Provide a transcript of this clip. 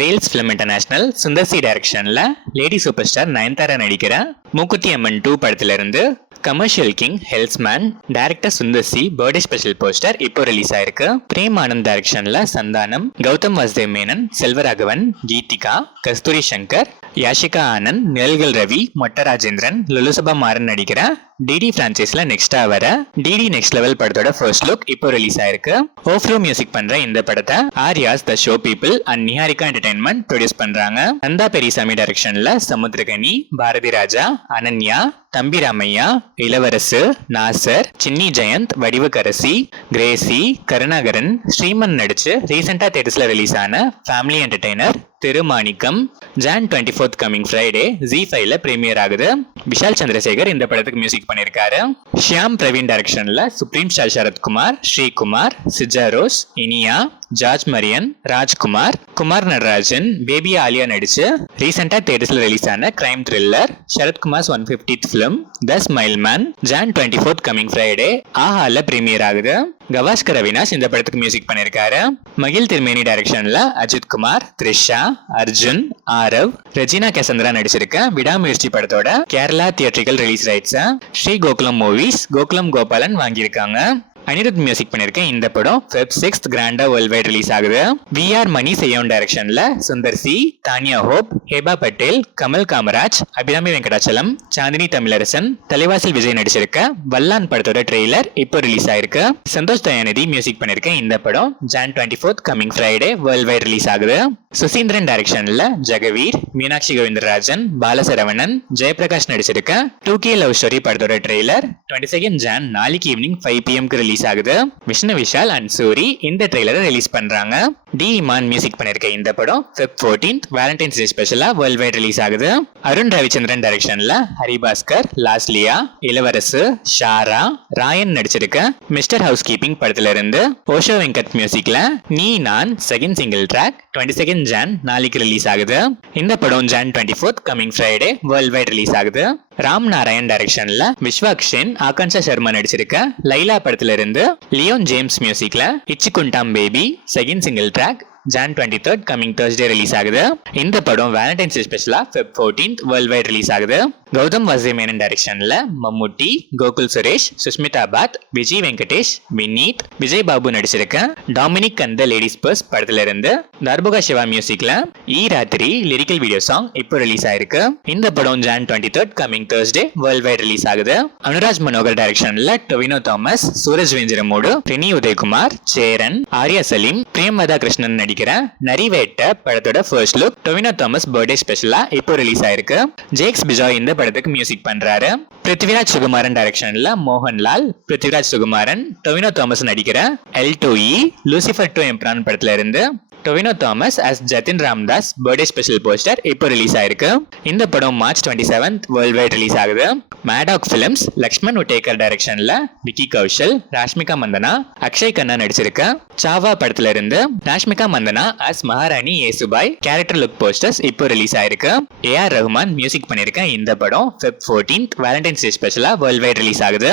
Wales film international Sundar C டைரக்ஷன்ல lady super star Nayanthara நடிக்கிற மூக்குத்தி அம்மன் 2 படத்துல இருந்து commercial king helmsman director Sundar C birthday special poster இப்போ ரிலீஸ் ஆயிருக்கு. பிரேம் ஆனந்த் டைரக்ஷன்ல சந்தானம், கௌதம் வாசுதேவ் மேனன், செல்வராகவன், கீதிகா, கஸ்தூரி சங்கர், யாஷிகா ஆனந்த், நிழல்கள் ரவி, மொட்ட ராஜேந்திரன், லுலுசபா மாறன் நடிக்கிற டிடி பிரான்சைஸ்ல நெக்ஸ்டா வர டிடி நெக்ஸ்ட் லெவல் படத்தோட ஃபர்ஸ்ட் லுக் இப்போ ரிலீஸ் ஆயிருக்கு. ஓஃப்ரோ மியூசிக் பண்ற இந்த படத்தை Arya's the show people and Niharika entertainment produce பண்றாங்க. நந்தா பெரியசாமி டைரக்ஷன்ல சமுத்திரகனி, பாரதி ராஜா, அனன்யா, தம்பி ராமையா, இளவரசு, நாசர், சின்னி ஜெயந்த், வடிவுக்கரசி, கிரேசி, கருணாகரன், ஸ்ரீமன் நடிச்சு ரீசெண்டா தேட்டர்ஸ்ல ரிலீஸ் ஆன family entertainer Thirumanikkam Jan 24th coming Friday ஜி5ல பிரீமியர் ஆகுது. விஷால் சந்திரசேகர் இந்த படத்துக்கு மியூசிக் பண்ணிருக்காரு. ஷியாம் பிரவீன் டைரக்ஷன்ல supreme star Sarathkumar, Srikumar, Sija Rose, Iniya, George Mariyan, Rajkumar, Kumar Natarajan, baby Aaliya நடிச்சு ரீசெண்டா தேட்டர்ஸ்ல ரிலீஸ் ஆன crime thriller Sarathkumar 150th film the smile man Jan 24th coming Friday ஆஹால பிரீமியர் ஆகுது. கவாஸ்கர் அவினாஷ் இந்த படத்துக்கு மியூசிக் பண்ணிருக்காரு. மகிழ் திருமேனி டைரக்ஷன்ல அஜித் குமார், த்ரிஷா, அர்ஜுன், ஆரவ், ரெஜினா கசந்திரா நடிச்சிருக்க விடாமுயற்சி படத்தோட Kerala theatrical release rights Sri Gokulam movies Gokulam Gopalan வாங்கியிருக்காங்க. அனிருத் மியூசிக் பண்ணிருக்கேன் இந்த படம் Feb 6th கிராண்டா வேர்ல்ட் வைட் ரிலீஸ் ஆகுது. VR மணி செய்யோன் டைரக்ஷன்ல சுந்தர்சி, தானியா ஹோப், ஹேபா பட்டேல், கமல் காமராஜ், அபிராமி வெங்கடாச்சலம், சாந்தினி தமிழரசன், தலைவாசல் விஜய் நடிச்சிருக்க வல்லான் படத்தோட ட்ரெய்லர் இப்போ ரிலீஸ் ஆயிருக்கு. சந்தோஷ் தயாநிதி மியூசிக் பண்ணிருக்கேன் இந்த படம் Jan 24th coming Friday world wide release ஆகுது. சுசீந்திரன் டைரக்ஷன்ல ஜெகவீர், மீனாட்சி கோவிந்தராஜன், பாலசரவணன், ஜெயபிரகாஷ் நடிச்சிருக்க 2K லவ் ஸ்டோரி படத்தோட ட்ரெய்லர் 22nd ஜான் நாளைக்கு ஈவினிங் 5 PM ரிலீஸ் ஆகுது. விஷ்ணு விஷால் அண்ட் சூரி இந்த ட்ரெய்லரை ரிலீஸ் பண்றாங்க. டி இமான் மியூசிக் பண்ணிருக்க இந்த படம் Feb 14th வேலண்டைன்ஸ் டே ஸ்பெஷலா வேர்ல்ட் வைட் ரிலீஸ் ஆகுது. அருண் ரவிச்சந்திரன் டைரக்ஷன்ல ஹரிபாஸ்கர், லாஸ்லியா, இளவரசு, ஷாரா, ராயன் நடிச்சிருக்க மிஸ்டர் ஹவுஸ் கீப்பிங் படத்துல இருந்து ஓஷோ வெங்கட் மியூசிக்ல நீ நான் second single track 22nd Jan நாளைக்கு ரிலீஸ் ஆகுது. இந்த படம் Jan 24th coming Friday world wide release ஆகுது. ராம் நாராயண் டைரக்ஷன்ல விஸ்வாக்ஷன், ஆகான்ஷா சர்மா நடிச்சிருக்க லைலா படத்துல இருந்து லியோன் ஜேம்ஸ் மியூசிக்ல இச்சிகுண்டாம் baby second single track Jan 23rd coming Thursday release ஆகுது. இந்த படம் வேலண்டைன்ஸ் டே ஸ்பெஷலா Feb 14th world wide release ஆகுது. கௌதம் வாசுதேவ் மேனன் டைரக்ஷன்ல மம்முட்டி, கோகுல் சுரேஷ், சுஷ்மிதா பாத், விஜய் வெங்கடேஷ், வினீத், விஜய் பாபு நடிச்சிருக்க Dominic and the ladies purse படத்துல இருந்து தர்புகா சிவா மியூசிக்ல ஈ ராத்திரி லிரிக்கல் வீடியோ சாங் இப்போ ரிலீஸ் ஆயிருக்கு. இந்த படம் Jan 23rd coming Thursday world wide release ஆகுது. அனுராஜ் மனோகர் டைரக்ஷன்ல டொவினோ தாமஸ், சூரஜ் வெஞ்சிரமோடு, ரெனி உதயகுமார், சேரன், ஆர்யா சலீம், பிரேமதா கிருஷ்ணன் நடிக்கிற நரிவேட்ட படத்தோட first look Tovino Thomas birthday ஸ்பெஷலா இப்போ ரிலீஸ் ஆயிருக்கு. ஜேக்ஸ் பிஜாய் இந்த படத்துக்கு மியூசிக் பண்றாரு. பிருத்திவிராஜ் சுகுமாரன் டைரக்ஷன்ல மோகன்லால், பிருத்திவிராஜ் சுகுமாரன், டொவினோ தாமஸ் நடிக்கிற L2E லூசிஃபர் 2 எம்ப்ரான் படத்துல இருந்து Tovino Thomas as Jatin Ramdas birthday special poster இப்போ ரிலீஸ் ஆயிருக்கு. இந்த படம் March 27th world wide release ஆகுது. மேடாக் பிலிம்ஸ் லக்ஷ்மண் உட்டேக்கர் டைரக்ஷன்ல விக்கி கௌஷல், ராஷ்மிகா மந்தனா, அக்ஷய் கண்ணா நடிச்சிருக்க சாவா படத்துல இருந்து ராஷ்மிகா மந்தனா as மகாராணி ஏசுபாய் கேரக்டர் லுக் போஸ்டர்ஸ் இப்போ ரிலீஸ் ஆயிருக்கு. AR ரஹ்மான் மியூசிக் பண்ணிருக்க இந்த படம் Feb 14th வேலண்டைன்ஸ் டே ஸ்பெஷலா வேர்ல்ட் வைட் ரிலீஸ் ஆகுது.